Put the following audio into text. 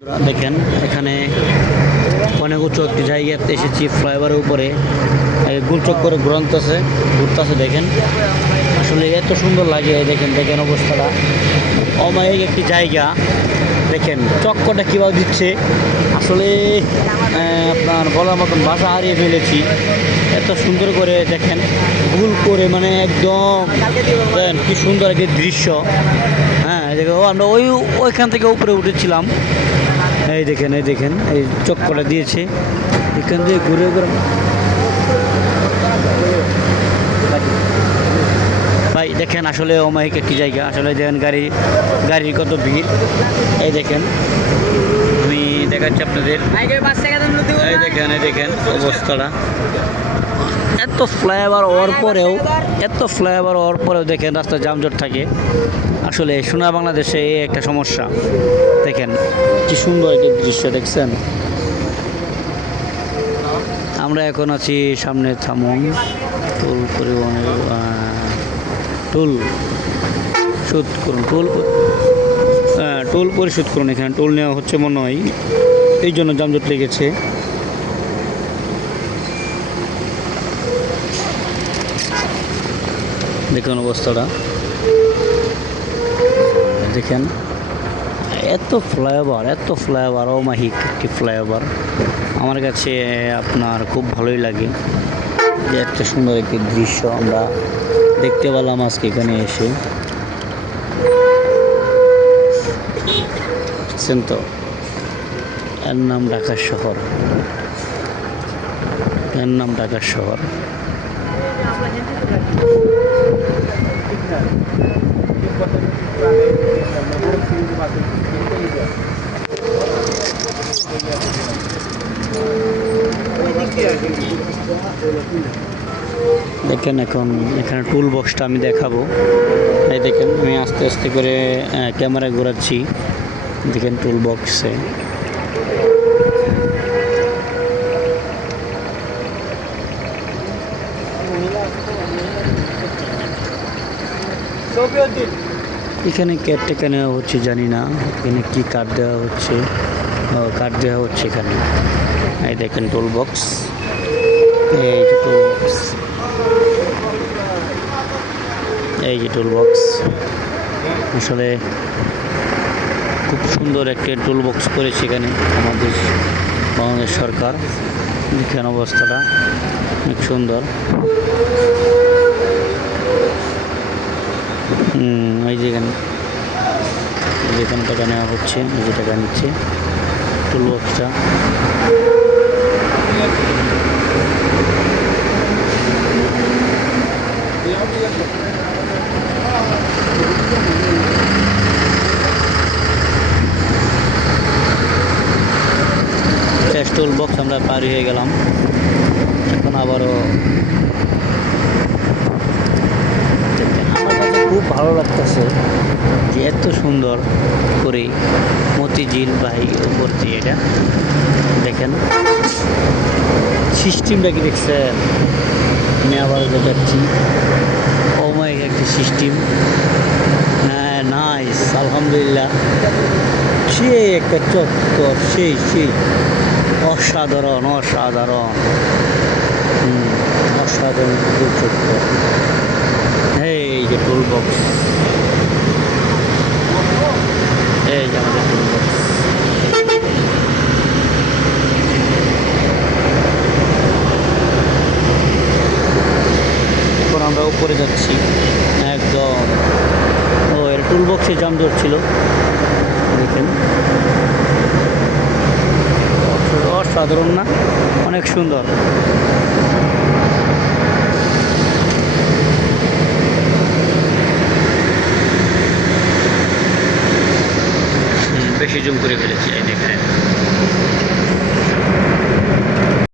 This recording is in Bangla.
দেখেন এখানে অনেক উঁচু একটি জায়গাতে এসেছি ফ্লাইওভারের উপরে গুলচক করে ঘুরতেছে দেখেন আসলে এত সুন্দর লাগে দেখেন দেখেন অবস্থাটা অমায়িক একটি জায়গা দেখেন চক্করটা কীভাবে দিচ্ছে আসলে আপনার বলার মতন ভাষা হারিয়ে ফেলেছি এত সুন্দর করে দেখেন ভুল করে মানে একদম দেখেন কি সুন্দর একটি দৃশ্য। হ্যাঁ আমরা ওইখান থেকে উপরে উঠেছিলাম এই দেখেন এই চক্করটা দিয়েছে এখান দিয়ে ঘুরে ঘুরে ভাই দেখেন আসলে অমায়িক একটি জায়গা আসলে দেখেন গাড়ির কত ভিড় এই দেখেন আমি দেখাচ্ছি আপনাদের এই দেখেন অবস্থাটা এত ফ্লাইওভার হওয়ার পরেও দেখেন রাস্তা যানজট থাকে আসলে সোনা বাংলাদেশে এই একটা সমস্যা দেখেন কি সুন্দর একটি দৃশ্য দেখছেন। আমরা এখন আছি সামনে থামুন টোল পরিবহনের টোল শোধ করুন টোল পরিশোধ করুন এখানে টোল নেওয়া হচ্ছে মনে হয় এই জন্য যানজট লেগেছে। দেখুন অবস্থাটা দেখেন এত ফ্লাইওভার অমায়িক একটি ফ্লাইওভার আমার কাছে আপনার খুব ভালোই লাগে যে এত সুন্দর একটি দৃশ্য আমরা দেখতে পেলাম আজকে এখানে এসে বুঝছেন তো এর নাম ঢাকা শহর দেখেন এখন এখানে টুল বক্সটা আমি দেখাবো এই দেখেন আমি আস্তে আস্তে করে ক্যামেরা ঘোরাচ্ছি দেখেন টুল বক্সে এখানে কেয়ারটেকার নেওয়া হচ্ছে জানি না এখানে কি কার্ড দেওয়া হচ্ছে এখানে এই দেখেন টোল বক্স এই যে টোল বক্স আসলে খুব সুন্দর একটা টোল বক্স করেছে এখানে আমাদের বাংলাদেশ সরকার দেখেন অবস্থাটা অনেক সুন্দর। এই যেখানে টাকা নেওয়া হচ্ছে যে টাকা নিচ্ছে টোল বক্সটা টোল বক্স আমরা পারি হয়ে গেলাম এখন আবারও আমার কাছে খুব ভালো লাগতেছে যে এত সুন্দর করে মতিঝিল ভাই উপর দিয়ে এটা দেখেন সিস্টেমটা কি দেখছেন আমি আবার দেখাচ্ছি অমায়িক একটি সিস্টেম হ্যাঁ নাইস আলহামদুলিল্লাহ সেই একটা চত্বর সেই অসাধারণ চত্বর এই যে টুল বক্স এই যে আমাদের টুল বক্স এখন আমরা উপরে যাচ্ছি একদম এর টুল বক্সে যানজট ছিল দেখেন অসাধারণ না অনেক সুন্দর। বেশি জুম করে ফেলেছি এই দেখেন